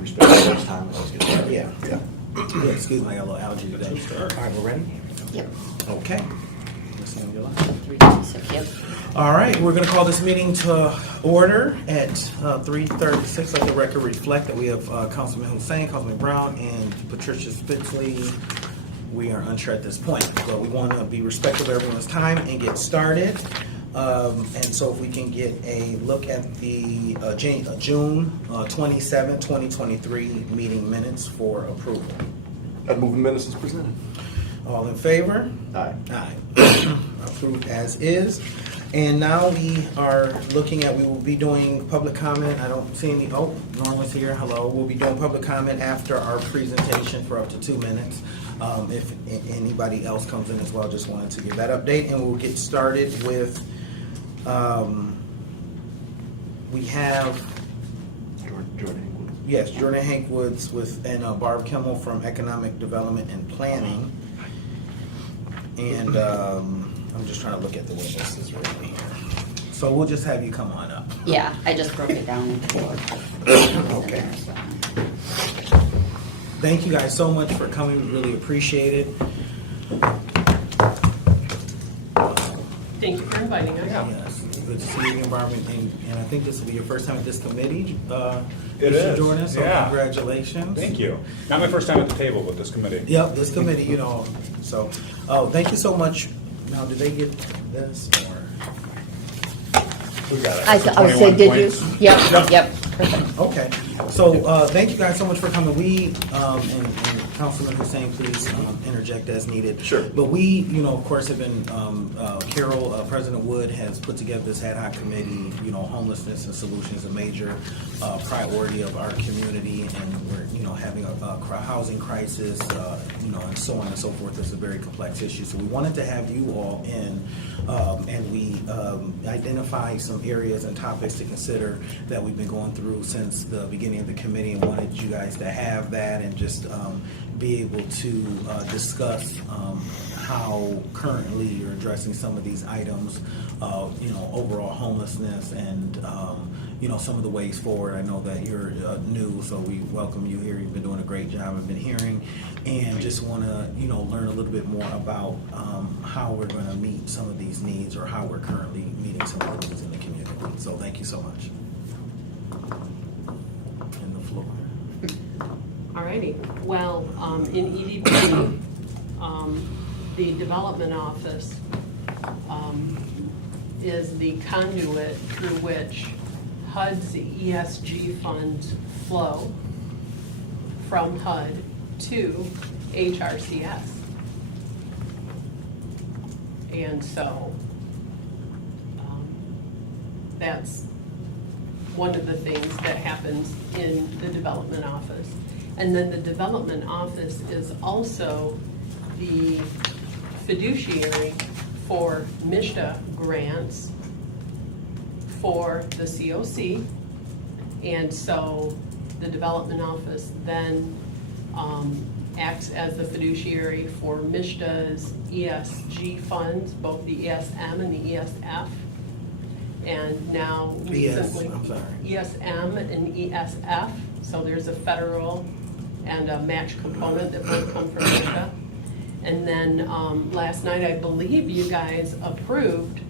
respect everyone's time. Let's get started. Yeah. Yeah, excuse me, I got a little allergy today. All right, we're ready? Yep. Okay. Let's see, July. 3:26, yep. All right, we're going to call this meeting to order at 3:36. Let the record reflect that we have Councilman Hussein, Councilman Brown, and Patricia Spitzley. We are unsure at this point, but we want to be respectful of everyone's time and get started. And so if we can get a look at the June 27, 2023 meeting minutes for approval. I'd move the minutes as presented. All in favor? Aye. Aye. Approved as is. And now we are looking at, we will be doing public comment. I don't see any, Norma's here, hello. We'll be doing public comment after our presentation for up to 2 minutes. If anybody else comes in as well, just wanted to give that update. And we'll get started with, we have, Jordan. yes, Jordan Hankwoods and Barb Kimmel from Economic Development and Planning. And I'm just trying to look at the way this is written here. So we'll just have you come on up. Yeah, I just broke it down into 4. Okay. Thank you guys so much for coming. We really appreciate it. Thank you for inviting us. Yes, good to see you again, Barb. And I think this will be your first time at this committee, It Mr. is, Jordan. So yeah. congratulations. Thank you. Not my first time at the table with this committee. Yep, this committee, you know. So, thank you so much. Now, did they get this or? We got it. I would say, 21 did points. you? Yep. Perfect. Okay, so thank you guys so much for coming. We, and Councilman Hussein, please interject as needed. Sure. But we, of course, have been, Carol, President Wood has put together this ad hoc committee. Homelessness and solutions is a major priority of our community, and we're, having a housing crisis, and so on and so forth. It's a very complex issue. So we wanted to have you all in, and we identify some areas and topics to consider that we've been going through since the beginning of the committee, and wanted you guys to have that and just be able to discuss how currently you're addressing some of these items, overall homelessness and some of the ways forward. I know that you're new, so we welcome you here. You've been doing a great job, I've been hearing, and just want to learn a little bit more about how we're going to meet some of these needs, or how we're currently meeting some of the needs in the community. So thank you so much. And the floor. Alrighty. Well, in EDP, the development office is the conduit through which HUD's ESG funds flow from HUD to HRCS. And so that's one of the things that happens in the development office. And then the development office is also the fiduciary for MISHDA grants for the COC. And so the development office then acts as the fiduciary for MISHDA's ESG funds, both the ESM and the ESF. And now recently, ESM and ESF, so there's a federal and a match component that both come from MISHDA. And then last night, I believe you guys approved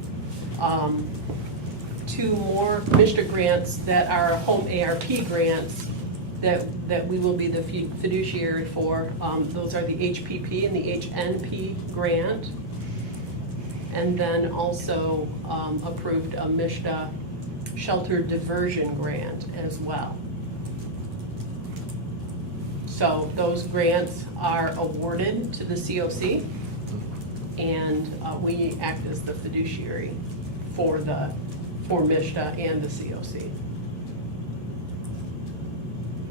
2 more MISHDA grants that are home ARP grants that we will be the fiduciary for. Those are the HPP and the HNP grant. And then also approved a MISHDA shelter diversion grant as well. So those grants are awarded to the COC, and we act as the fiduciary for MISHDA and the COC.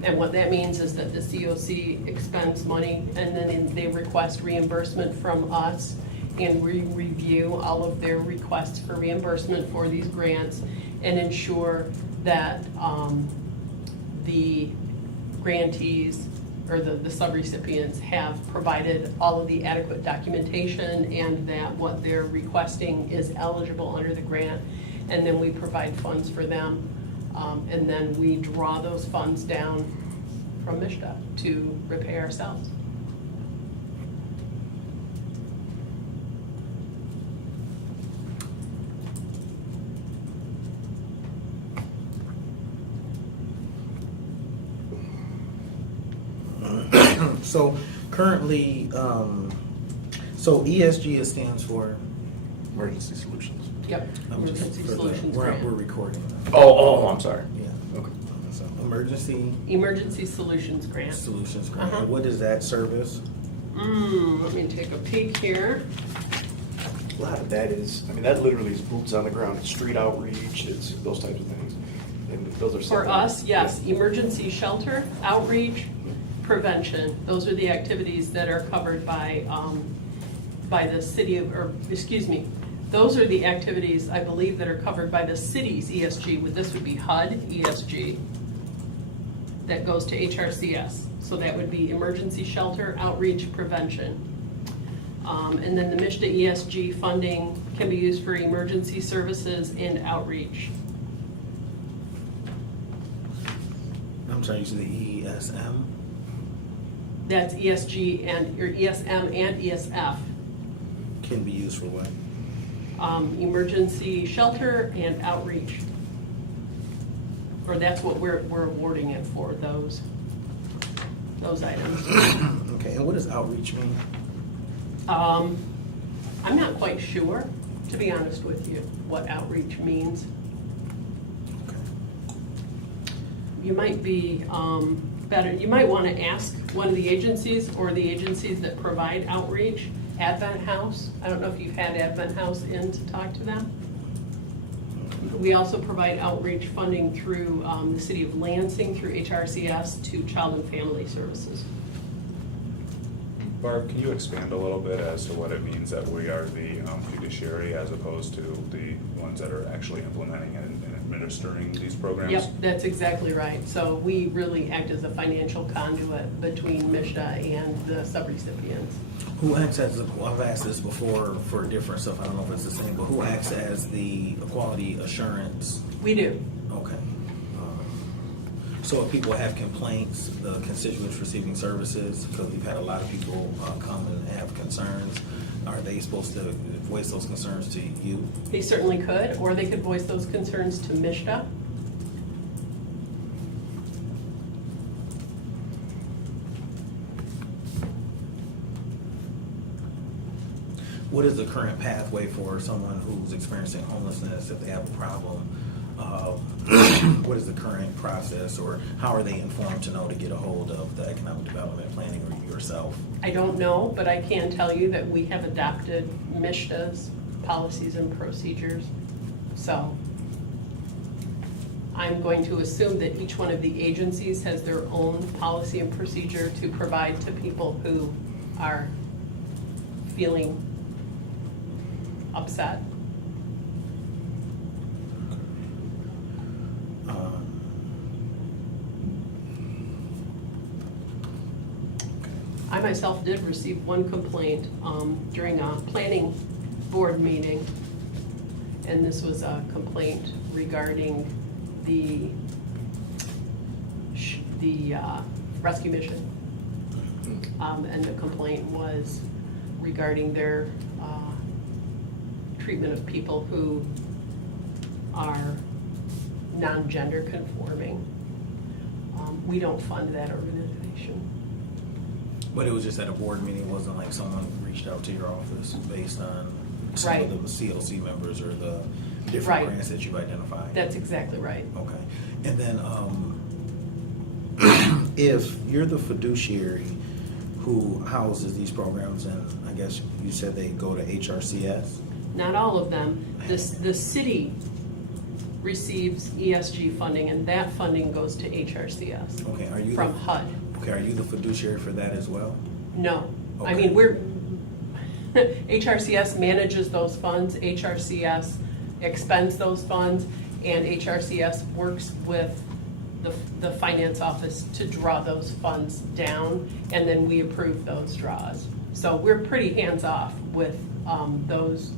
And what that means is that the COC expends money, and then they request reimbursement from us, and we review all of their requests for reimbursement for these grants and ensure that the grantees or the subrecipients have provided all of the adequate documentation and that what they're requesting is eligible under the grant. And then we provide funds for them, and then we draw those funds down from MISTA to repay ourselves. So currently, so ESG stands for? Emergency Solutions. Yep, I'm just- emergency for the- solutions we're grant. recording. Oh, I'm sorry. Yeah. Okay. So emergency Emergency solutions grant. solutions grant. Uh-huh. What is that service? Let me take a peek here. A lot of that is, I mean, that literally is boots on the ground, it's street outreach, it's those types of things. And those are. For simple. us, yes, emergency shelter, outreach, prevention. Those are the activities that are covered by the city of, or, excuse me, those are the activities, I believe, that are covered by the city's ESG. This would be HUD ESG. That goes to HRCS. So that would be emergency shelter, outreach, prevention. And then the MISTA ESG funding can be used for emergency services and outreach. I'm sorry, you said the ESM? That's ESG and, or ESM and ESF. Can be used for what? Emergency shelter and outreach. Or that's what we're awarding it for, those items. Okay, and what does outreach mean? I'm not quite sure, to be honest with you, what outreach means. Okay. You might be better, you might want to ask one of the agencies or the agencies that provide outreach. Advent House, I don't know if you've had Advent House in to talk to them. We also provide outreach funding through the city of Lansing, through HRCS, to Child and Family Services. Barb, can you expand a little bit as to what it means that we are the fiduciary as opposed to the ones that are actually implementing and administering these programs? Yep, that's exactly right. So we really act as a financial conduit between MISTA and the subrecipients. Who acts as, I've asked this before for different stuff, I don't know if it's the same, but who acts as the quality assurance? We do. Okay. So if people have complaints, the constituents receiving services, because we've had a lot of people come and have concerns, are they supposed to voice those concerns to you? They certainly could, or they could voice those concerns to MISTA. What is the current pathway for someone who's experiencing homelessness if they have a problem? What is the current process, or how are they informed to know to get a hold of the economic development planning or yourself? I don't know, but I can tell you that we have adopted MISTA's policies and procedures. So I'm going to assume that each one of the agencies has their own policy and procedure to provide to people who are feeling upset. I myself did receive one complaint during a planning board meeting, and this was a complaint regarding the rescue mission. And the complaint was regarding their treatment of people who are non-gender conforming. We don't fund that organization. But it was just at a board meeting, it wasn't like someone reached out to your office based on some Right. of the CLC members or the different Right. grants that you've identified? That's exactly right. Okay. And then, if you're the fiduciary who houses these programs, and I guess you said they go to HRCS? Not all of them. The city receives ESG funding, and that funding goes to HRCS Okay, are you? from HUD. Okay, are you the fiduciary for that as well? No. I Okay. mean, HRCS manages those funds, HRCS expends those funds, and HRCS works with the finance office to draw those funds down, and then we approve those draws. So we're pretty hands-off with those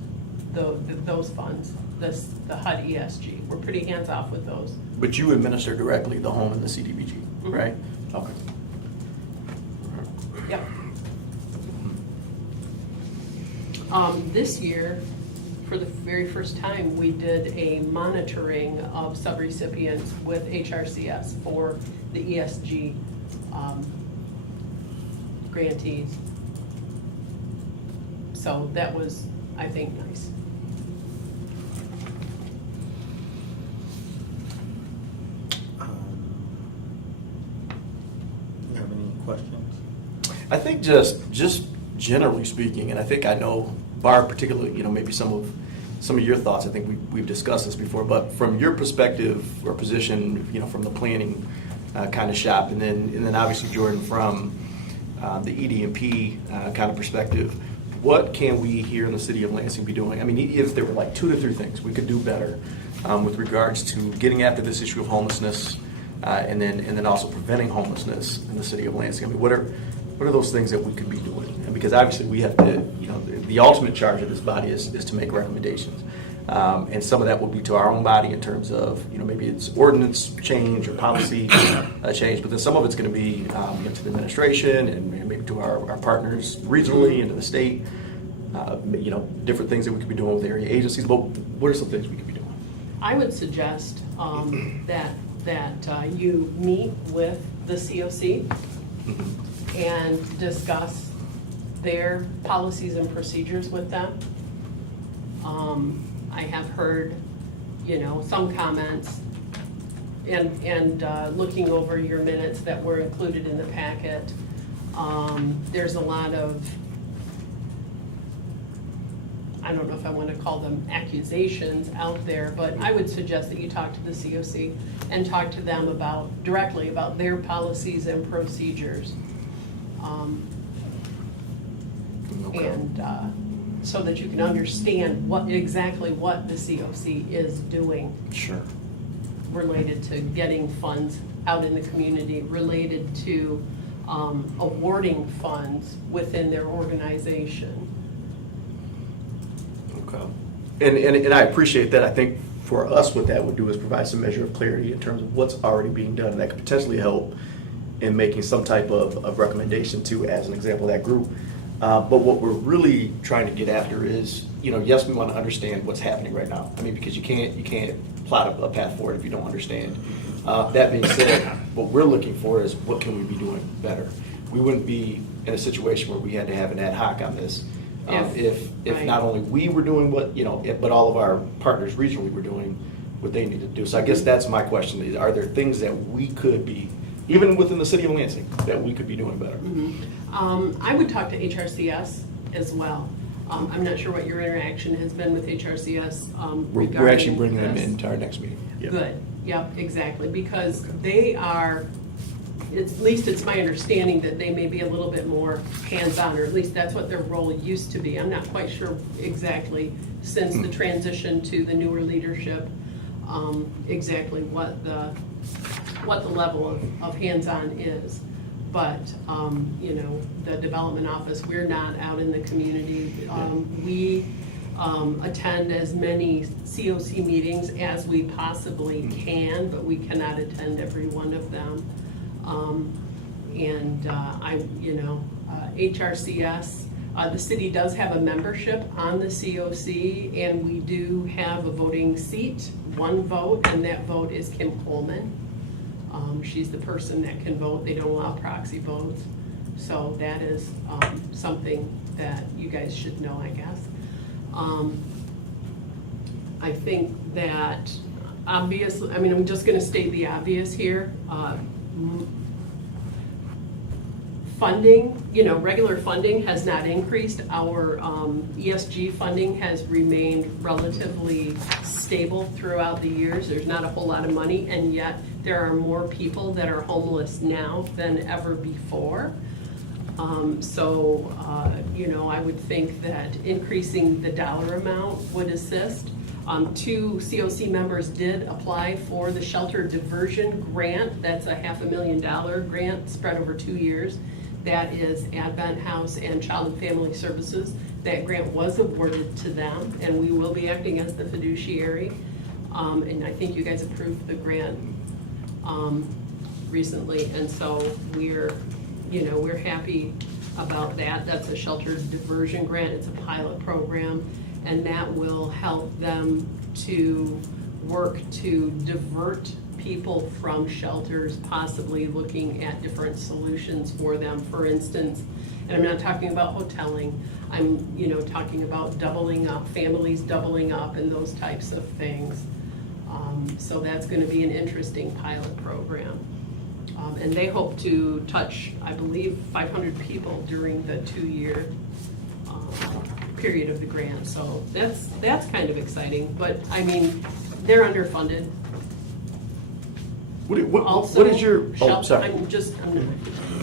funds, the HUD ESG. We're pretty hands-off with those. But you administer directly the home and the CDBG, Mhm. right? Okay. This year, for the very first time, we did a monitoring of subrecipients with HRCS for the ESG grantees. So that was, I think, nice. You have any questions? I think just generally speaking, and I think I know Barb particularly, maybe some of your thoughts, I think we've discussed this before, but from your perspective or position, from the planning kind of shop, and then obviously Jordan from the ED&P kind of perspective, what can we here in the city of Lansing be doing? I mean, if there were like 2 to 3 things we could do better with regards to getting after this issue of homelessness, and then also preventing homelessness in the city of Lansing. I mean, what are those things that we could be doing? And because obviously we have to, the ultimate charge of this body is to make recommendations. And some of that will be to our own body in terms of, maybe it's ordinance change or policy change, but then some of it's going to be to the administration and maybe to our partners regionally and to the state, different things that we could be doing with area agencies. But what are some things we could be doing? I would suggest that you meet with the COC and discuss their policies and procedures with them. I have heard, some comments and looking over your minutes that were included in the packet. There's a lot of, I don't know if I want to call them accusations out there, but I would suggest that you talk to the COC and talk to them directly about their policies and procedures. Okay. And so that you can understand exactly what the COC is doing Sure. related to getting funds out in the community, related to awarding funds within their organization. Okay. And I appreciate that. I think for us, what that would do is provide some measure of clarity in terms of what's already being done. That could potentially help in making some type of recommendation to, as an example, that group. But what we're really trying to get after is, yes, we want to understand what's happening right now. I mean, because you can't plot a path forward if you don't understand. That being said, what we're looking for is what can we be doing better. We wouldn't be in a situation where we had to have an ad hoc on this if right. not only we were doing what, but all of our partners regionally were doing what they needed to do. So I guess that's my question is, are there things that we could be, even within the city of Lansing, that we could be doing better? I would talk to HRCS as well. I'm not sure what your interaction has been with HRCS regarding We're actually bringing them this. into our next meeting. Yeah. Good, yep, exactly, because they are, at least it's my understanding that they may be a little bit more hands-on, or at least that's what their role used to be. I'm not quite sure exactly, since the transition to the newer leadership, exactly what the level of hands-on is. But, the development office, we're not out in the community. We attend as many COC meetings as we possibly can, but we cannot attend every one of them. HRCS, the city does have a membership on the COC, and we do have a voting seat, 1 vote, and that vote is Kim Coleman. She's the person that can vote. They don't allow proxy votes. So that is something that you guys should know, I guess. I think that obviously, I'm just going to state the obvious here. Funding, regular funding has not increased. Our ESG funding has remained relatively stable throughout the years. There's not a whole lot of money, and yet there are more people that are homeless now than ever before. I would think that increasing the dollar amount would assist. 2 COC members did apply for the shelter diversion grant. That's a $500,000 grant spread over 2 years. That is Advent House and Child and Family Services. That grant was awarded to them, and we will be acting as the fiduciary. And I think you guys approved the grant recently, and so we're happy about that. That's a shelter diversion grant. It's a pilot program, and that will help them to work to divert people from shelters, possibly looking at different solutions for them. For instance, and I'm not talking about hoteling, I'm, talking about doubling up, families doubling up and those types of things. So that's gonna be an interesting pilot program. And they hope to touch, I believe, 500 people during the 2-year period of the grant. So that's kind of exciting, but I mean, they're underfunded. Also, What is your, oh, sorry.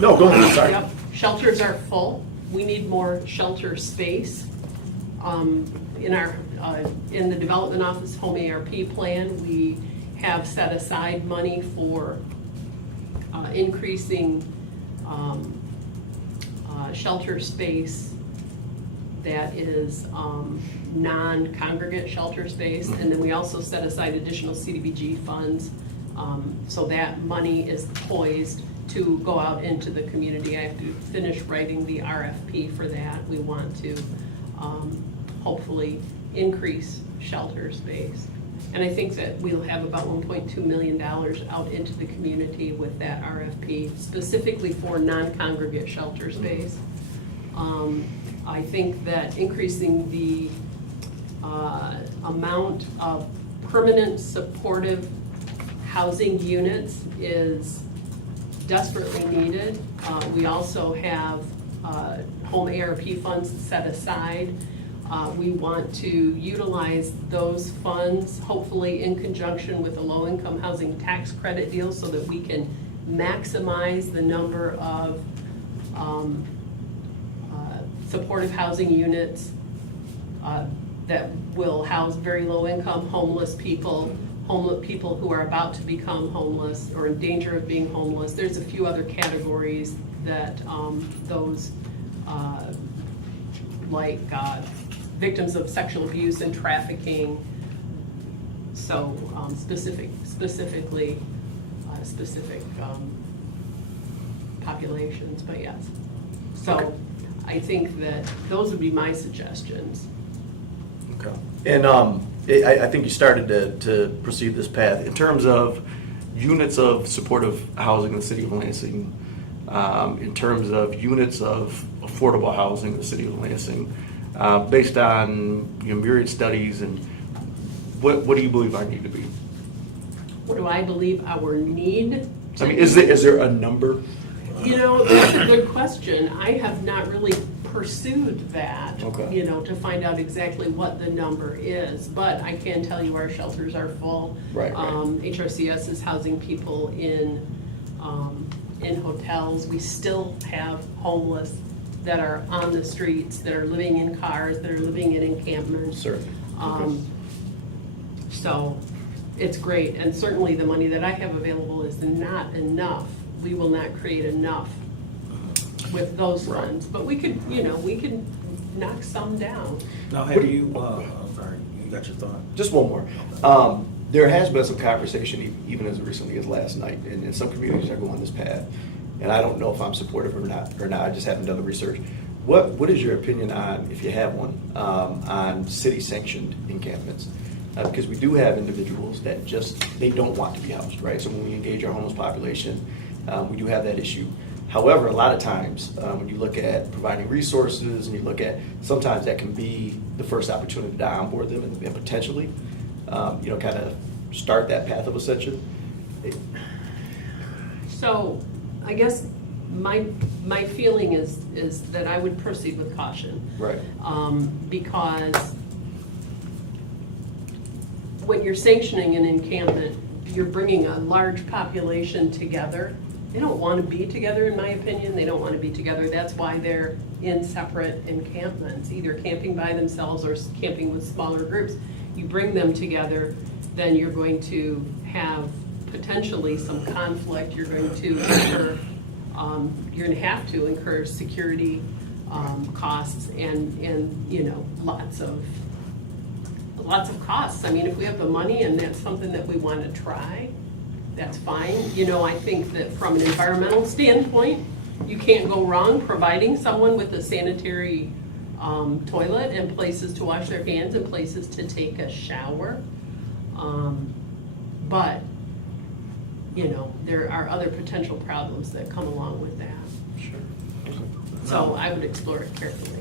No, go ahead, sorry. Yep, shelters are full. We need more shelter space. In the development office home ARP plan, we have set aside money for increasing shelter space that is non-congregate shelter space. And then we also set aside additional CDBG funds. So that money is poised to go out into the community. I have to finish writing the RFP for that. We want to hopefully increase shelter space. And I think that we'll have about $1.2 million out into the community with that RFP, specifically for non-congregate shelter space. I think that increasing the amount of permanent supportive housing units is desperately needed. We also have home ARP funds set aside. We want to utilize those funds, hopefully in conjunction with a low-income housing tax credit deal, so that we can maximize the number of supportive housing units that will house very low-income homeless people who are about to become homeless or in danger of being homeless. There's a few other categories that those like victims of sexual abuse and trafficking. So specific populations, but yes. So Okay. I think that those would be my suggestions. Okay. And I think you started to proceed this path in terms of units of supportive housing in the city of Lansing, in terms of units of affordable housing in the city of Lansing, based on myriad studies, and what do you believe our need to be? What do I believe our need? I mean, is there a number? That's a good question. I have not really pursued that, Okay. To find out exactly what the number is. But I can tell you our shelters are full. Right. HRCS is housing people in hotels. We still have homeless that are on the streets, that are living in cars, that are living in encampments. Certainly. Okay. So it's great. And certainly the money that I have available is not enough. We will not create enough with those Right. funds, but we could knock some down. Now, have you, I'm sorry, you got your thought? Just one more. There has been some conversation, even as recently as last night, and some communities are going this path. And I don't know if I'm supportive or not. I just haven't done the research. What is your opinion on, if you have one, on city-sanctioned encampments? Because we do have individuals that they don't want to be housed, right? So when we engage our homeless population, we do have that issue. However, a lot of times, when you look at providing resources and you look at, sometimes that can be the first opportunity to onboard them and potentially, kind of start that path of ascension. So I guess my feeling is that I would proceed with caution. Right. Because when you're sanctioning an encampment, you're bringing a large population together. They don't want to be together, in my opinion. They don't want to be together. That's why they're in separate encampments, either camping by themselves or camping with smaller groups. You bring them together, then you're going to have potentially some conflict. You're going to have to incur security costs and lots of costs. I mean, if we have the money and that's something that we want to try, that's fine. I think that from an environmental standpoint, you can't go wrong providing someone with a sanitary toilet and places to wash their hands and places to take a shower. But, you know, there are other potential problems that come along with that. Sure. So I would explore it carefully.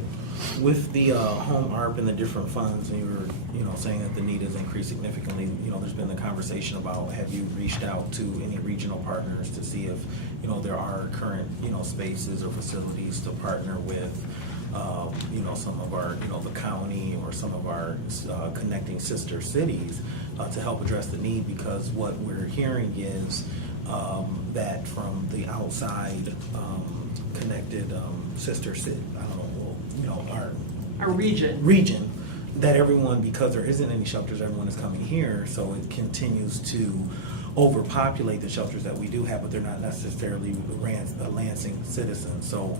With the home ARP and the different funds, and you were, saying that the need has increased significantly, there's been the conversation about, have you reached out to any regional partners to see if, there are current, spaces or facilities to partner with, some of our, the county or some of our connecting sister cities to help address the need, because what we're hearing is that from the outside connected sister city, I don't know, Our region, that everyone, because there isn't any shelters, everyone is coming here, so it continues to overpopulate the shelters that we do have, but they're not necessarily Lansing citizens. So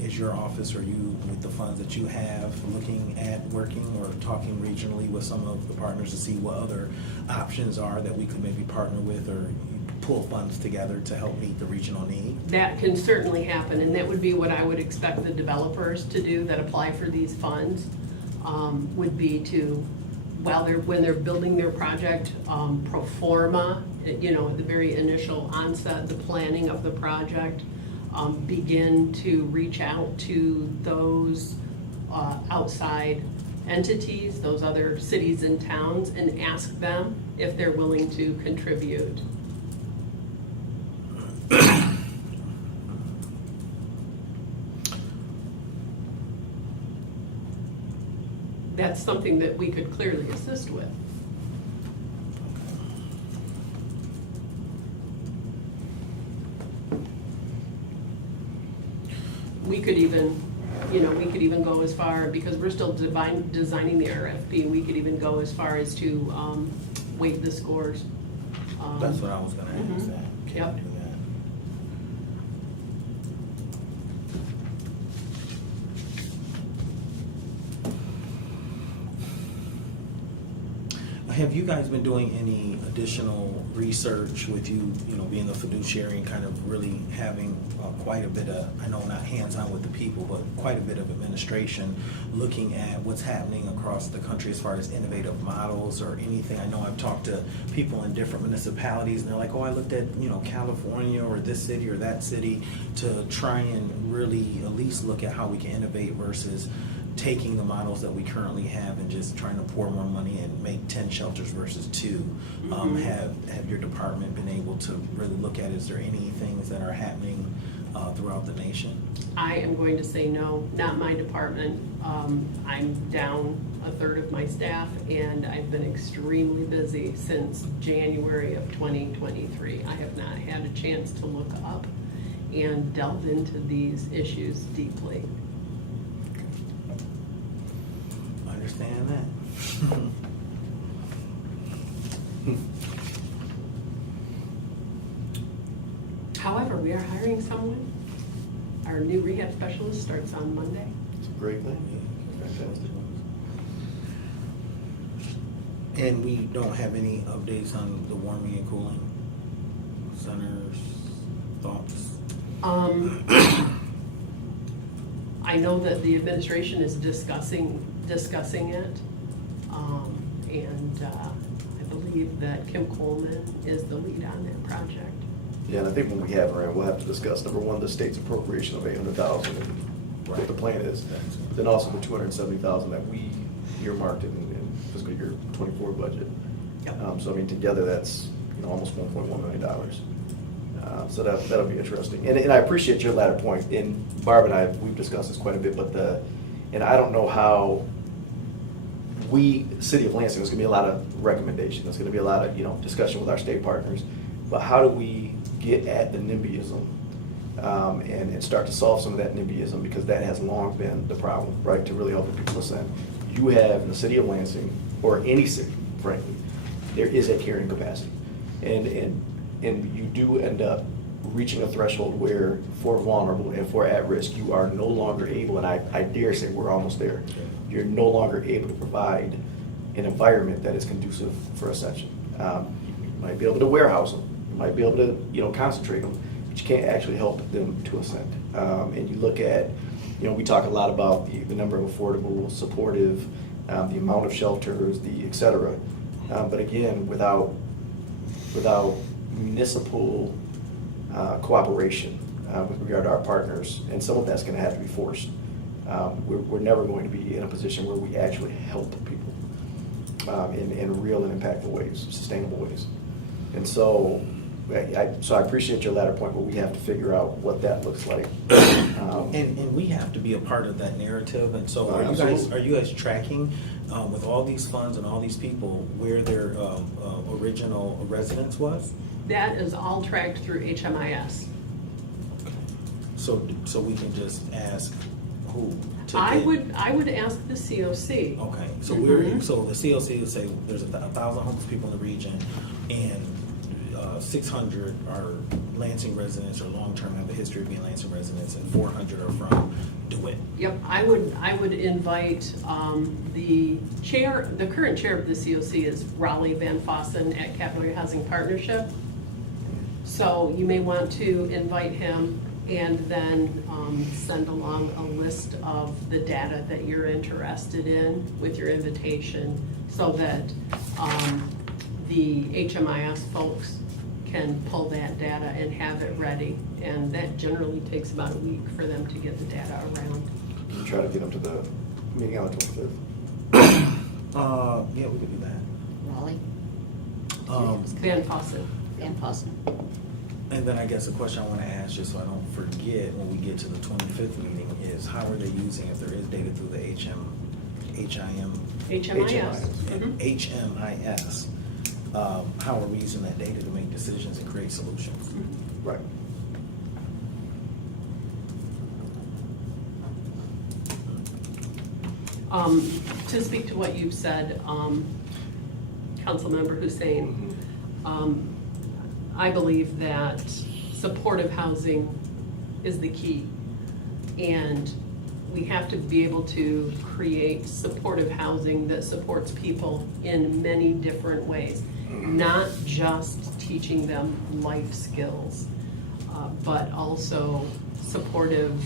is your office, or you, with the funds that you have, looking at working or talking regionally with some of the partners to see what other options are that we could maybe partner with or pull funds together to help meet the regional need? That can certainly happen, and that would be what I would expect the developers to do that apply for these funds, would be to, when they're building their project, pro forma, at the very initial onset, the planning of the project, begin to reach out to those outside entities, those other cities and towns, and ask them if they're willing to contribute. That's something that we could clearly assist with. We could even, go as far, because we're still designing the RFP, we could even go as far as to weight the scores. That's what I was gonna ask, Mhm. that. Can Yep. we do that? Have you guys been doing any additional research with you, being the fiduciary and kind of really having quite a bit of, I know not hands-on with the people, but quite a bit of administration, looking at what's happening across the country as far as innovative models or anything? I know I've talked to people in different municipalities, and they're like, oh, I looked at, California or this city or that city to try and really at least look at how we can innovate versus taking the models that we currently have and just trying to pour more money and make 10 shelters versus 2. Have your department been able to really look at, is there any things that are happening throughout the nation? I am going to say no, not my department. I'm down a third of my staff, and I've been extremely busy since January of 2023. I have not had a chance to look up and delve into these issues deeply. Understand that. However, we are hiring someone. Our new rehab specialist starts on Monday. It's a great thing. Fantastic. And we don't have any updates on the warming and cooling centers, thoughts? I know that the administration is discussing it. And I believe that Kim Coleman is the lead on that project. Yeah, and I think when we have her in, we'll have to discuss, number one, the state's appropriation of $800,000 and what the plan is. Then also the $270,000 that we earmarked in fiscal year '24 budget. Yep. So I mean, together that's, almost $1.1 million. So that'll be interesting. And I appreciate your latter point. And Barb and I, we've discussed this quite a bit, and I don't know how City of Lansing, there's gonna be a lot of recommendation. There's gonna be a lot of, discussion with our state partners. But how do we get at the NIMBYism and start to solve some of that NIMBYism, because that has long been the problem, right? To really help people listen. You have in the City of Lansing, or any city, frankly, there is a carrying capacity. And you do end up reaching a threshold where, for vulnerable and for at-risk, you are no longer able, and I dare say we're almost there, you're no longer able to provide an environment that is conducive for ascension. You might be able to warehouse them, you might be able to, concentrate them, but you can't actually help them to ascend. And you look at, we talk a lot about the number of affordable, supportive, the amount of shelters, the et cetera. But again, without municipal cooperation with regard to our partners, and some of that's going to have to be forced, we're never going to be in a position where we actually help people in real and impactful ways, sustainable ways. And so I appreciate your latter point, but we have to figure out what that looks like. And we have to be a part of that narrative. And so Absolutely. are you guys tracking with all these funds and all these people where their original residence was? That is all tracked through HMIS. So we can just ask who to I get- would ask the COC. Okay, so Mhm. so the COC would say there's 1,000 homeless people in the region, and 600 are Lansing residents or long-term have a history of being Lansing residents, and 400 are from DeWitt. Yep, I would invite the current chair of the COC is Raleigh Van Fossen at Capital Housing Partnership. So you may want to invite him and then send along a list of the data that you're interested in with your invitation so that the HMIS folks can pull that data and have it ready. And that generally takes about a week for them to get the data around. Can you try to get them to the meeting on the 25th? Yeah, we could do that. Raleigh, Van Fossen. Van Fossen. And then I guess the question I want to ask, just so I don't forget when we get to the 25th meeting, is how are they using, if there is data through the HMIS, Mhm. HMIS, how are we using that data to make decisions and create solutions? Right. To speak to what you've said, Councilmember Hussein, I believe that supportive housing is the key. And we have to be able to create supportive housing that supports people in many different ways. Not just teaching them life skills, but also supportive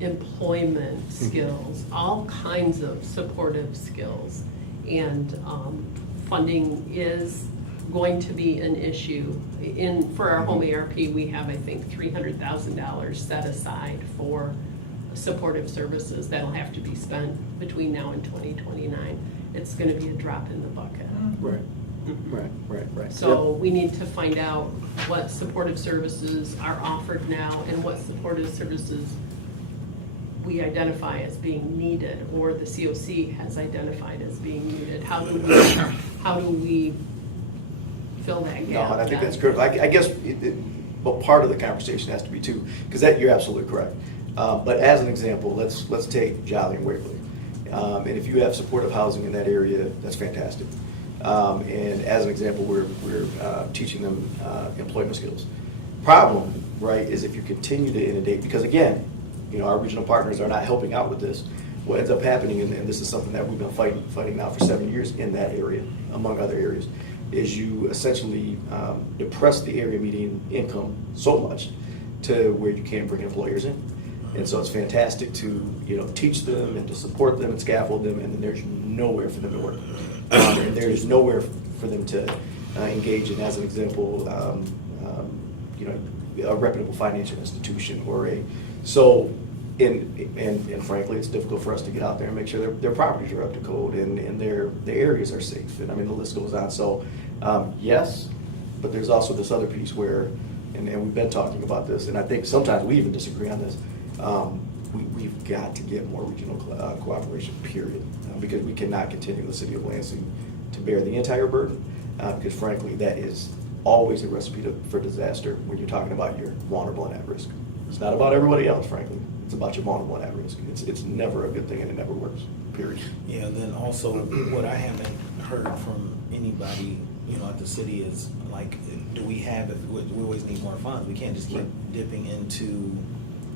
employment skills, all kinds of supportive skills. And funding is going to be an issue. For our home ARP, we have, I think, $300,000 set aside for supportive services that'll have to be spent between now and 2029. It's going to be a drop in the bucket. Right. So we need to find out what supportive services are offered now and what supportive services we identify as being needed, or the COC has identified as being needed. How do we fill that No, gap? and I think that's critical. I guess, but part of the conversation has to be too, because you're absolutely correct. But as an example, let's take Jolly and Waverly. And if you have supportive housing in that area, that's fantastic. And as an example, we're teaching them employment skills. Problem, right, is if you continue to inundate, because again, our regional partners are not helping out with this. What ends up happening, and this is something that we've been fighting now for 7 years in that area, among other areas, is you essentially depress the area median income so much to where you can't bring employers in. And so it's fantastic to teach them and to support them and scaffold them, and then there's nowhere for them to work. And there's nowhere for them to engage in, as an example, a reputable financial institution or and frankly, it's difficult for us to get out there and make sure their properties are up to code and their areas are safe. And I mean, the list goes on. So yes, but there's also this other piece where, and we've been talking about this, and I think sometimes we even disagree on this. We've got to get more regional cooperation, period, because we cannot continue the city of Lansing to bear the entire burden, because frankly, that is always a recipe for disaster when you're talking about your vulnerable and at risk. It's not about everybody else, frankly. It's about your vulnerable and at risk. It's never a good thing, and it never works, period. Yeah, and then also what I haven't heard from anybody, at the city is like, do we have it? We always need more funds. We can't just keep dipping into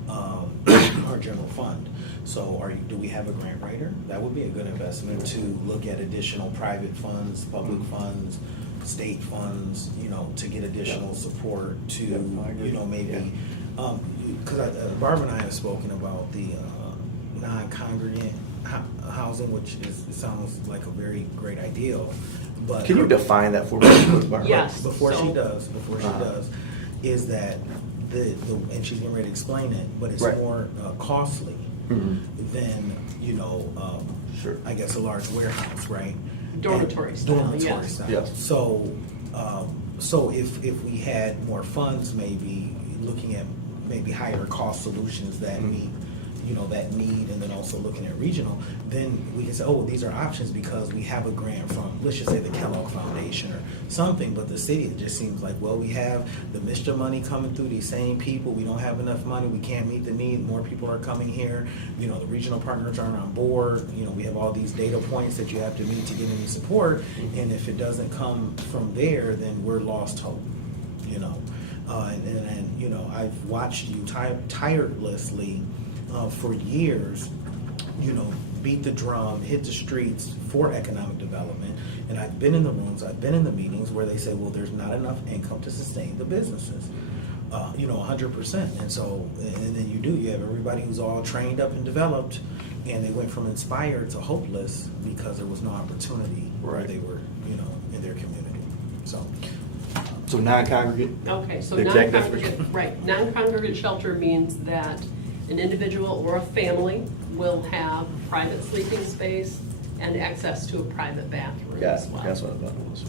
our general fund. So do we have a grant writer? That would be a good investment to look at additional private funds, public funds, state funds, to get additional support to, Yeah, I agree. maybe, because Barb and I have spoken about the non-congregant housing, which it sounds like a very great ideal, but. Can you define that for me, Barbara? Yes. Before she So- does, Uh-huh. is that and she's getting ready to explain it, but it's Right. more costly Mhm. than, Sure. I guess a large warehouse, right? Dormitory And- style, Dormitory yes. style. Yes. So if we had more funds, maybe looking at maybe higher cost solutions that Mhm. meet, that need, and then also looking at regional, then we can say, oh, these are options because we have a grant from, let's just say the Kellogg Foundation or something, but the city, it just seems like, well, we have the MISTA money coming through, these same people, we don't have enough money, we can't meet the need, more people are coming here, the regional partners aren't on board, we have all these data points that you have to meet to get any support, and if it doesn't come from there, then we're lost hope, and I've watched you tirelessly for years, beat the drum, hit the streets for economic development. And I've been in the rooms, I've been in the meetings where they say, well, there's not enough income to sustain the businesses. 100%. And so, and then you have everybody who's all trained up and developed, and they went from inspired to hopeless because there was no opportunity where Right. they were, in their community. So non-congregate? Okay, so The exact non-congregate, definition. right, non-congregate shelter means that an individual or a family will have private sleeping space and access to a private bathroom Yeah, as well. that's what I thought it was.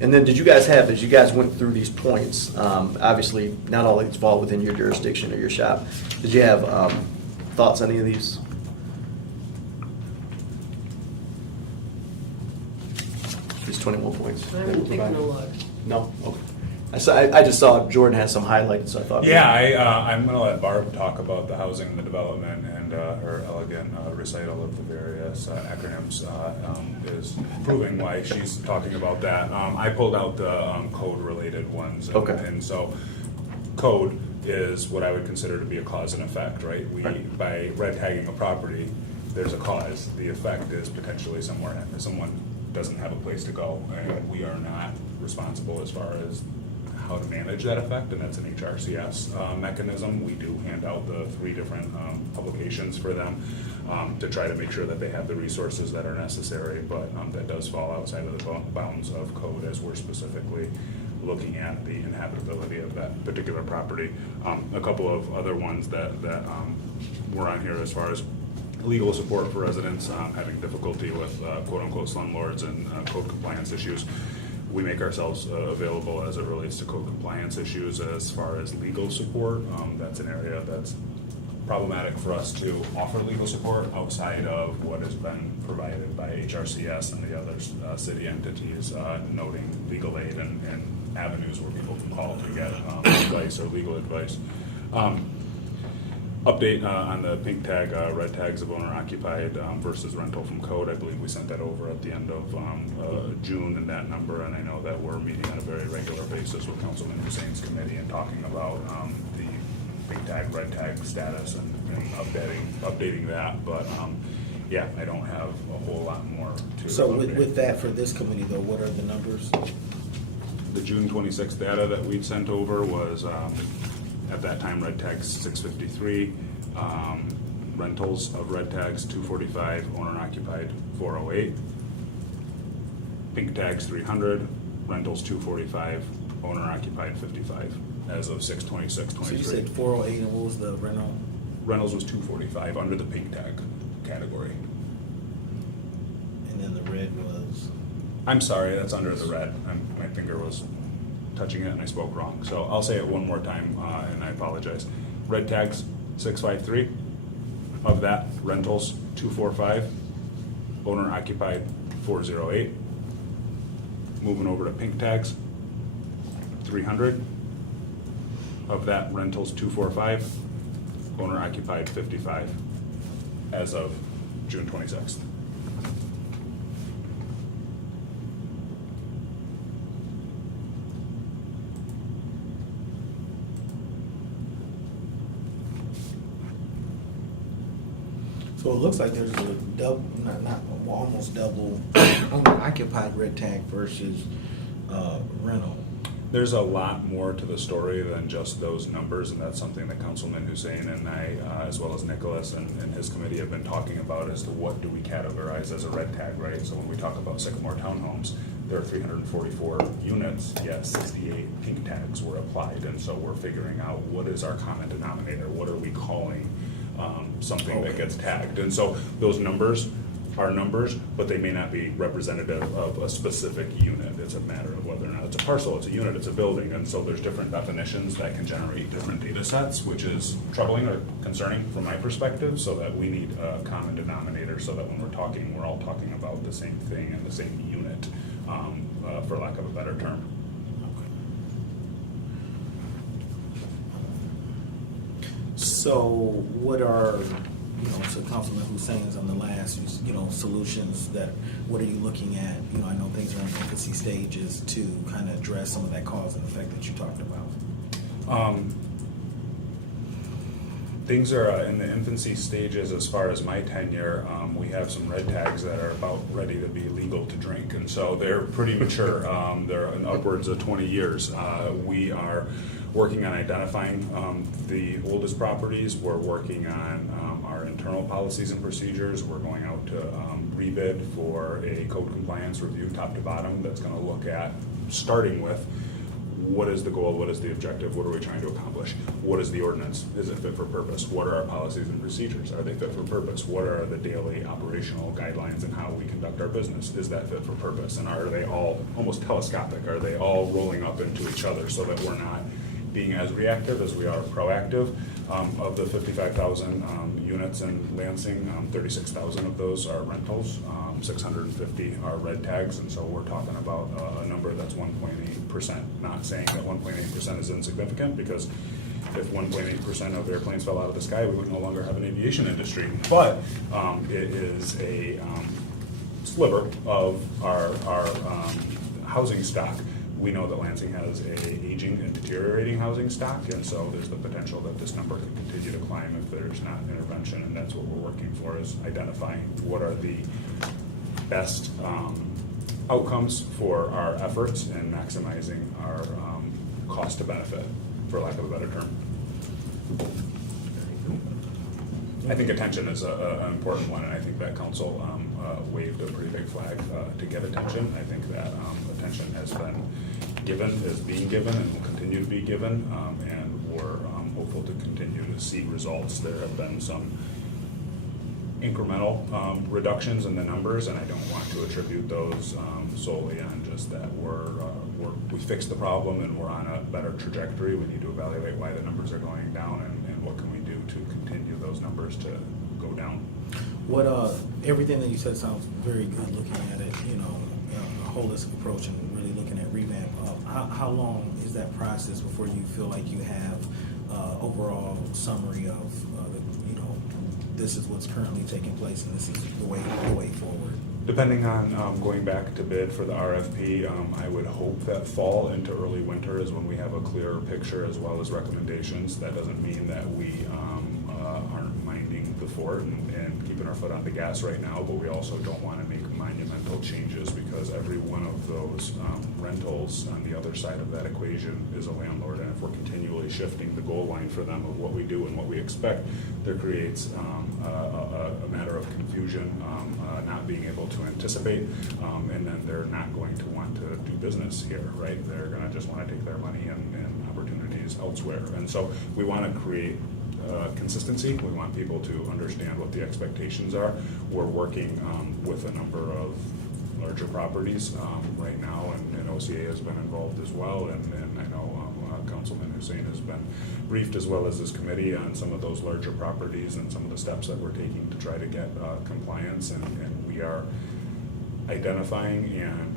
And then did you guys have, as you guys went through these points, obviously not all these fall within your jurisdiction or your shop, did you have thoughts on any of these? These 21 points? I haven't taken a look. No? Okay. I just saw Jordan had some highlighted, so I thought. Yeah, I'm gonna let Barb talk about the housing and the development and her elegant recital of the various acronyms is proving why she's talking about that. I pulled out the code-related ones. Okay. And so, code is what I would consider to be a cause and effect, right? Right. By red tagging a property, there's a cause. The effect is potentially someone doesn't have a place to go, and we are not responsible as far as how to manage that effect, and that's an HRCS mechanism. We do hand out the 3 different publications for them to try to make sure that they have the resources that are necessary, but that does fall outside of the bounds of code as we're specifically looking at the inhabitability of that particular property. A couple of other ones that were on here as far as legal support for residents having difficulty with quote-unquote slumlords and code compliance issues. We make ourselves available as it relates to code compliance issues. As far as legal support, that's an area that's problematic for us to offer legal support outside of what has been provided by HRCS and the other city entities, noting legal aid and avenues where people can call to get advice or legal advice. Update on the pink tag, red tags of owner occupied versus rental from code. I believe we sent that over at the end of June in that number, and I know that we're meeting on a very regular basis with Councilman Hussein's committee and talking about the pink tag, red tag status and updating that. But yeah, I don't have a whole lot more to So update. with that, for this committee though, what are the numbers? The June 26th data that we'd sent over was, at that time, red tags 653, rentals of red tags 245, owner occupied 408, pink tags 300, rentals 245, owner occupied 55, as of 6/26/23. So you said 408, and what was the rental? Rentals was 245 under the pink tag category. And then the red was? I'm sorry, that's under the red. My finger was touching it and I spoke wrong. So I'll say it one more time, and I apologize. Red tags, 653. Of that, rentals, 245. Owner occupied, 408. Moving over to pink tags, 300. Of that, rentals, 245. Owner occupied, 55. As of June 26th. So it looks like there's a double, well, almost double occupied red tag versus rental. There's a lot more to the story than just those numbers, and that's something that Councilman Hussein and I, as well as Nicholas and his committee have been talking about as to what do we categorize as a red tag, right? So when we talk about Sycamore Townhomes, there are 344 units, yet 68 pink tags were applied, and so we're figuring out what is our common denominator, what are we calling something that gets tagged, and so those numbers are numbers, but they may not be representative of a specific unit. It's a matter of whether or not it's a parcel, it's a unit, it's a building, and so there's different definitions that can generate different data sets, which is troubling or concerning from my perspective, so that we need a common denominator so that when we're talking, we're all talking about the same thing and the same unit, for lack of a better term. So what are, so Councilman Hussein's on the last, solutions that, what are you looking at? I know things are in infancy stages to kind of address some of that cause and effect that you talked about. Things are in the infancy stages as far as my tenure. We have some red tags that are about ready to be legal to drink, and so they're pretty mature. They're in upwards of 20 years. We are working on identifying the oldest properties. We're working on our internal policies and procedures. We're going out to rebid for a code compliance review top to bottom that's going to look at, starting with, what is the goal, what is the objective, what are we trying to accomplish, what is the ordinance, is it fit for purpose, what are our policies and procedures, are they fit for purpose, what are the daily operational guidelines and how we conduct our business, is that fit for purpose, and are they all almost telescopic, are they all rolling up into each other so that we're not being as reactive as we are proactive. Of the 55,000 units in Lansing, 36,000 of those are rentals, 650 are red tags, and so we're talking about a number that's 1.8%. Not saying that 1.8% is insignificant, because if 1.8% of airplanes fell out of the sky, we would no longer have an aviation industry. But it is a sliver of our housing stock. We know that Lansing has a aging and deteriorating housing stock, and so there's the potential that this number could continue to climb if there's not intervention, and that's what we're working for, is identifying what are the best outcomes for our efforts and maximizing our cost to benefit, for lack of a better term. I think attention is an important one, and I think that council waved a pretty big flag to get attention. I think that attention has been given, is being given, and will continue to be given, and we're hopeful to continue to see results. There have been some incremental reductions in the numbers, and I don't want to attribute those solely on just that we fixed the problem and we're on a better trajectory. We need to evaluate why the numbers are going down, and what can we do to continue those numbers to go down. What everything that you said sounds very good. Looking at it, a holistic approach and really looking at revamp. How long is that process before you feel like you have overall summary of this is what's currently taking place and this is the way forward? Depending on going back to bid for the RFP, I would hope that fall into early winter is when we have a clearer picture as well as recommendations. That doesn't mean that we aren't minding the fort and keeping our foot on the gas right now, but we also don't want to make monumental changes, because every one of those rentals on the other side of that equation is a landlord, and if we're continually shifting the goal line for them of what we do and what we expect, there creates a matter of confusion, not being able to anticipate, and then they're not going to want to do business here, right? They're going to just want to take their money and opportunities elsewhere. And so we want to create consistency. We want people to understand what the expectations are. We're working with a number of larger properties right now, and OCA has been involved as well, and I know Councilman Hussein has been briefed, as well as this committee, on some of those larger properties and some of the steps that we're taking to try to get compliance, and we are identifying and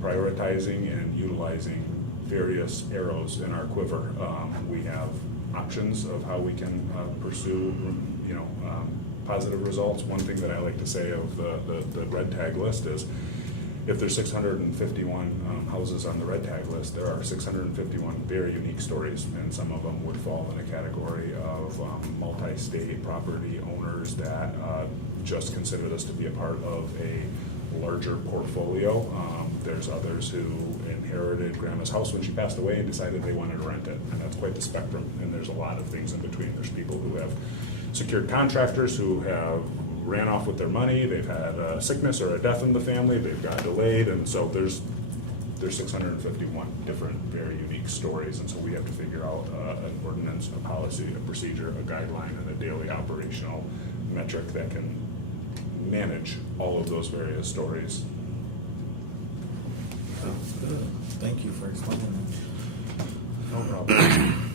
prioritizing and utilizing various arrows in our quiver. We have options of how we can pursue positive results. One thing that I like to say of the red tag list is, if there's 651 houses on the red tag list, there are 651 very unique stories, and some of them would fall in a category of multi-state property owners that just consider this to be a part of a larger portfolio. There's others who inherited grandma's house when she passed away and decided they wanted to rent it, and that's quite the spectrum, and there's a lot of things in between. There's people who have secured contractors who have ran off with their money, they've had a sickness or a death in the family, they've got delayed, and so there's 651 different, very unique stories, and so we have to figure out an ordinance, a policy, a procedure, a guideline, and a daily operational metric that can manage all of those various stories. Good. Thank you for explaining that. No problem.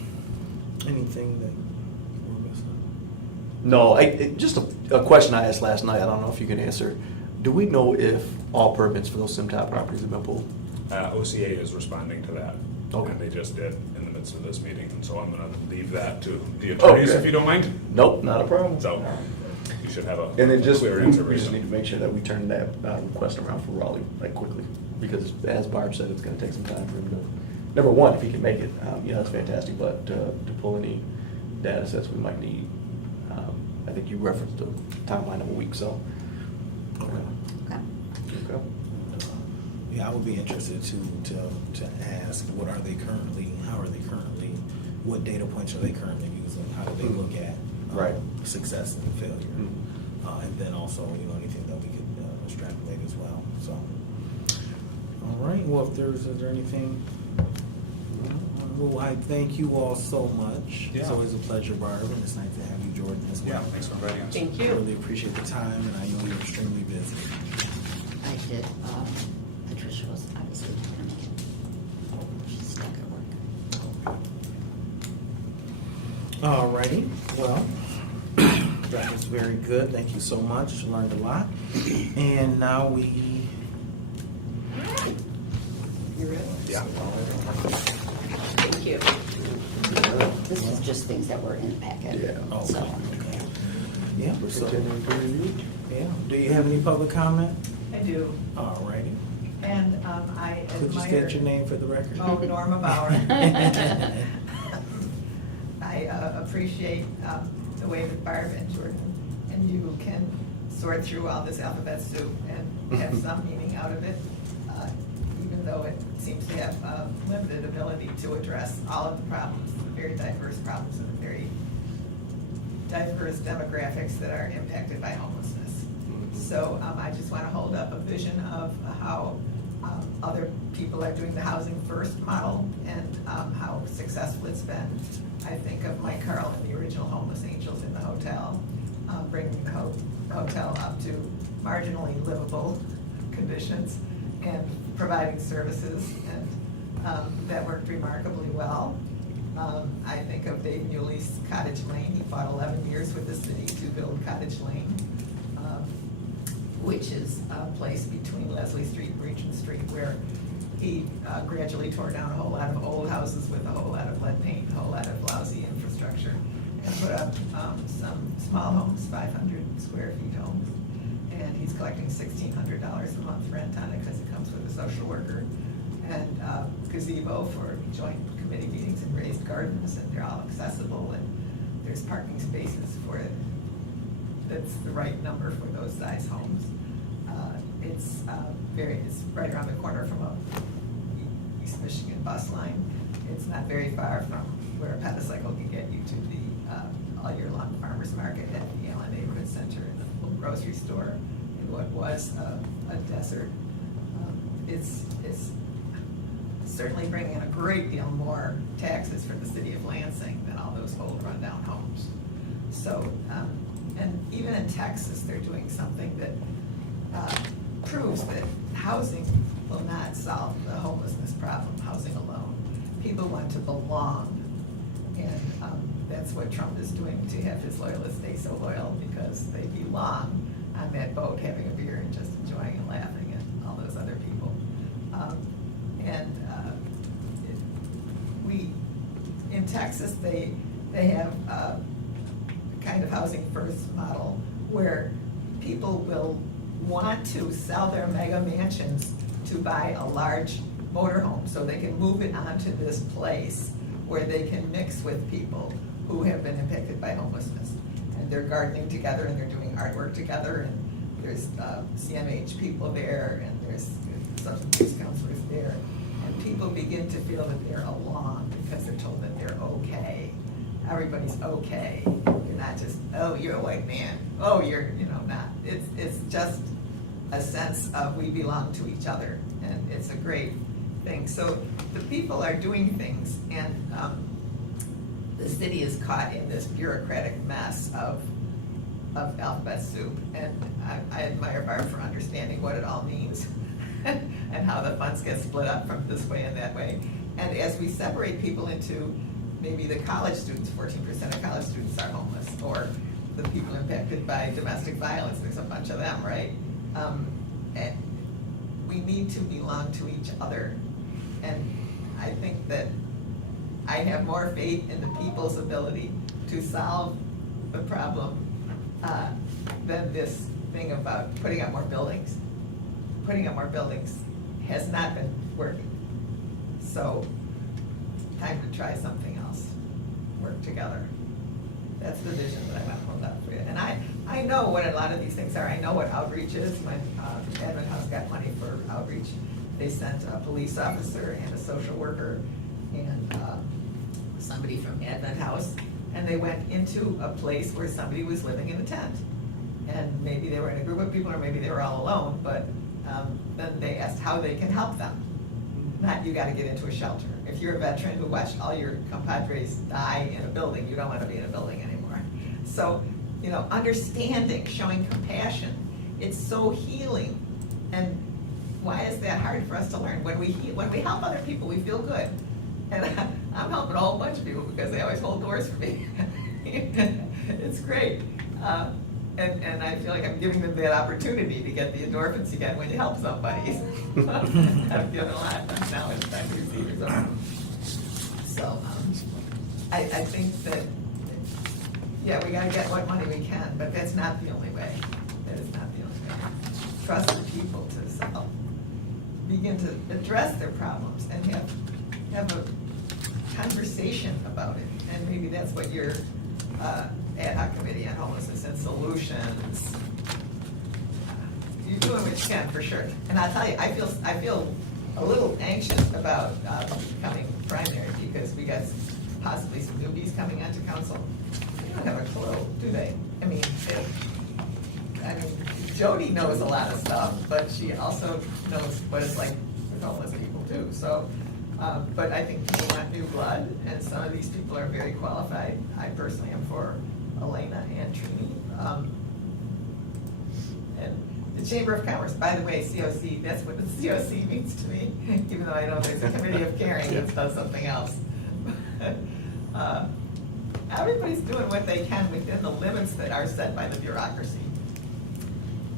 Anything that we're missing? No, just a question I asked last night, I don't know if you can answer. Do we know if all permits for those SimTab properties have been pulled? OCA is responding to that. Okay. And they just did in the midst of this meeting, and so I'm gonna leave that to the attorneys, Okay. if you don't mind. Nope, not a problem. So, you should have a And then just, clear we answer. just need to make sure that we turn that request around for Raleigh, like, quickly. Because as Barb said, it's gonna take some time for him to, number one, if he can make it, that's fantastic, but to pull any data sets we might need. I think you referenced a timeline of a week, so. Okay. Okay. Okay. Yeah, I would be interested to ask, what are they currently, how are they currently, what data points are they currently using? How do they look at Right. success and failure? Mhm. And then also, anything that we could extrapolate as well, so. All right, well, is there anything? Well, I thank you all so much. It's Yeah. always a pleasure, Barb, and it's nice to have you, Jordan, as well. Yeah, thanks for inviting us. Thank Really you. appreciate the time, and I know you're extremely busy. I did, Patricia was obviously she's stuck at work. All righty, well, that was very good. Thank you so much. Learned a lot. And now we. You ready? Yeah. Thank you. This is just things that were in the packet. Yeah. Oh, So, okay. Yeah. We're So, continuing to review. yeah. Do you have any public comment? I do, All righty. and I Could you admire. state your name for the record? Oh, Norma Bauer. I appreciate the way that Barb and Jordan and you can sort through all this alphabet soup and have some meaning out of it, even though it seems to have limited ability to address all of the problems, the very diverse problems and the very diverse demographics that are impacted by homelessness. So I just want to hold up a vision of how other people are doing the housing first model and how successful it's been. I think of Mike Carl and the original Homeless Angels in the hotel, bringing the hotel up to marginally livable conditions and providing services, and that worked remarkably well. I think of Dave Muley's Cottage Lane. He fought 11 years with the city to build Cottage Lane, which is a place between Leslie Street and Regent Street where he gradually tore down a whole lot of old houses with a whole lot of lead paint, a whole lot of lousy infrastructure, and put up some small homes, 500 square feet homes. And he's collecting $1,600 a month rent on it because it comes with a social worker. And gazebo for joint committee meetings and raised gardens, and they're all accessible, and there's parking spaces for it. That's the right number for those size homes. It's right around the corner from a East Michigan bus line. It's not very far from where a petacycle can get you to the all-year-long farmer's market at the Allen Neighborhood Center and the little grocery store in what was a desert. It's certainly bringing in a great deal more taxes for the city of Lansing than all those old rundown homes. So, and even in Texas, they're doing something that proves that housing will not solve the homelessness problem, housing alone. People want to belong, and that's what Trump is doing to have his loyalists stay so loyal, because they belong on that boat having a beer and just enjoying and laughing at all those other people. In Texas, they have a kind of housing first model where people will want to sell their mega mansions to buy a large motorhome so they can move it onto this place where they can mix with people who have been impacted by homelessness. And they're gardening together and they're doing artwork together, and there's CMH people there, and there's substance abuse counselors there. And people begin to feel that they're along because they're told that they're okay. Everybody's okay. You're not just, oh, you're a white man. Oh, you're, not. It's just a sense of we belong to each other, and it's a great thing. So the people are doing things, and the city is caught in this bureaucratic mess of alphabet soup, and I admire Barb for understanding what it all means and how the funds get split up from this way and that way. And as we separate people into maybe the college students, 14% of college students are homeless, or the people impacted by domestic violence, there's a bunch of them, right? And we need to belong to each other. And I think that I have more faith in the people's ability to solve the problem than this thing about putting up more buildings. Putting up more buildings has not been working. So, time to try something else. Work together. That's the vision that I want to hold up for you. And I know what a lot of these things are. I know what outreach is. When Advent House got money for outreach, they sent a police officer and a social worker and somebody from Advent House, and they went into a place where somebody was living in a tent. And maybe they were in a group of people, or maybe they were all alone, but then they asked how they can help them. Not, you gotta get into a shelter. If you're a veteran who watched all your compadres die in a building, you don't wanna be in a building anymore. So, understanding, showing compassion, it's so healing. And why is that hard for us to learn? When we help other people, we feel good. And I'm helping a whole bunch of people because they always hold doors for me. It's great. And I feel like I'm giving them that opportunity to get the endorphins again when you help somebody. I've given a lot now in 5 years old. So I think that, yeah, we gotta get what money we can, but that's not the only way. That is not the only way. Trust the people to solve, begin to address their problems and have a conversation about it. And maybe that's what your ad hoc committee on homelessness and solutions, you're doing what you can for sure. And I'll tell you, I feel a little anxious about becoming primary because we got possibly some newbies coming onto council. They don't have a clue, do they? I mean, Jody knows a lot of stuff, but she also knows what it's like with homeless people too. So, but I think people want new blood, and some of these people are very qualified. I personally am for Elena and Trini. And the Chamber of Commerce, by the way, COC, that's what the COC means to me, even though I know there's a committee of caring that does something else. Everybody's doing what they can within the limits that are set by the bureaucracy.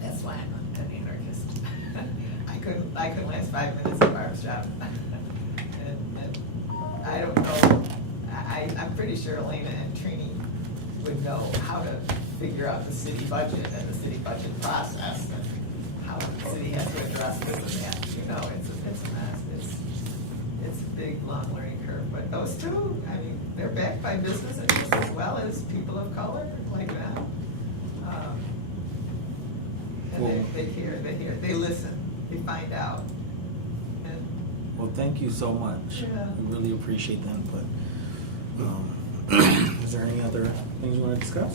That's why I'm an anarchist. I couldn't last 5 minutes at Barb's job. and I don't know, I'm pretty sure Elena and Trini would know how to figure out the city budget and the city budget process and how the city has to address this and that. It's a mess. It's a big, long learning curve. But those two, they're backed by business interests as well as people of color like that. And they hear, they listen, they find out. Well, thank you so much. Yeah. We really appreciate the input. Is there any other things you want to discuss?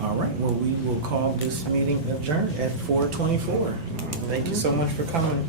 All right, well, we will call this meeting adjourned at 4:24. Thank you so much for coming.